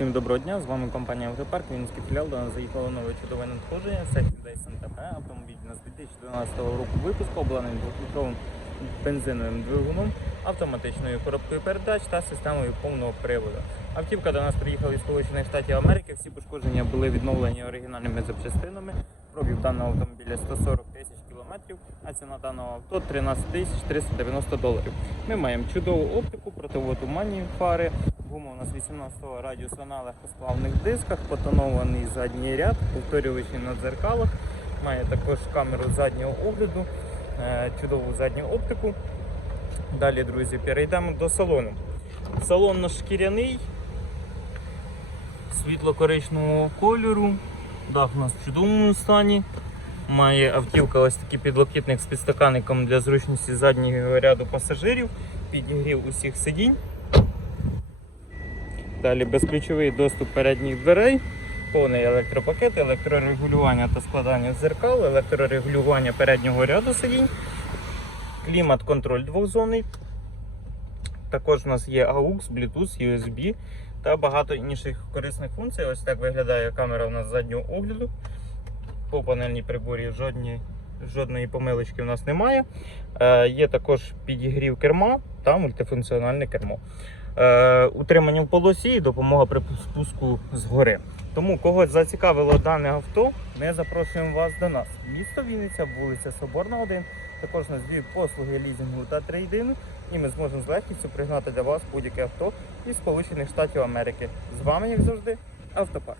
Всім доброго дня, з вами компанія Автопарк, Вінницький філіал. До нас заїхало нове чудове надходження. Це Hyundai Santa Fe. Автомобіль у нас 2012 року випуску, обладнаний 2-літровим бензиновим двигуном, автоматичною коробкою передач та системою повного приводу. Автівка до нас приїхала із Сполучених Штатів Америки. Всі пошкодження були відновлені оригінальними запчастинами. Пробіг даного автомобіля 140 тисяч кілометрів, а ціна даного авто 13 тисяч 390 доларів. Ми маємо чудову оптику, противотуманні фари. Гума у нас 18-го радіуса на легкосплавних дисках, потонований задній ряд, повторювачі на дзеркалах. Має також камеру заднього огляду, е, чудову задню оптику. Далі, друзі, перейдемо до салону. Салон у нас шкіряний, світло-коричневого кольору. Дах у нас в чудовому стані. Має автівка ось такий підлокітник з підстаканником для зручності заднього ряду пасажирів, підігрів усіх сидінь. Далі безключовий доступ передніх дверей, повний електропакет, електрорегулювання та складання зеркал, електрорегулювання переднього ряду сидінь, клімат-контроль двохзонний. Також у нас є AUX, Bluetooth, USB та багато інших корисних функцій. Ось так виглядає камера у нас заднього огляду. По панельній приборі жодні, жодної помилочки у нас немає. Е, є також підігрів керма та мультифункціональне кермо. Е, утримання в полосі і допомога при спуску згори. Тому когось зацікавило дане авто, ми запрошуємо вас до нас. Місто Вінниця, вулиця Соборна, 1. Також нас дві послуги лізингу та трейдину, і ми зможемо з легкістю пригнати для вас будь-яке авто із Сполучених Штатів Америки. З вами, як завжди, автопарк.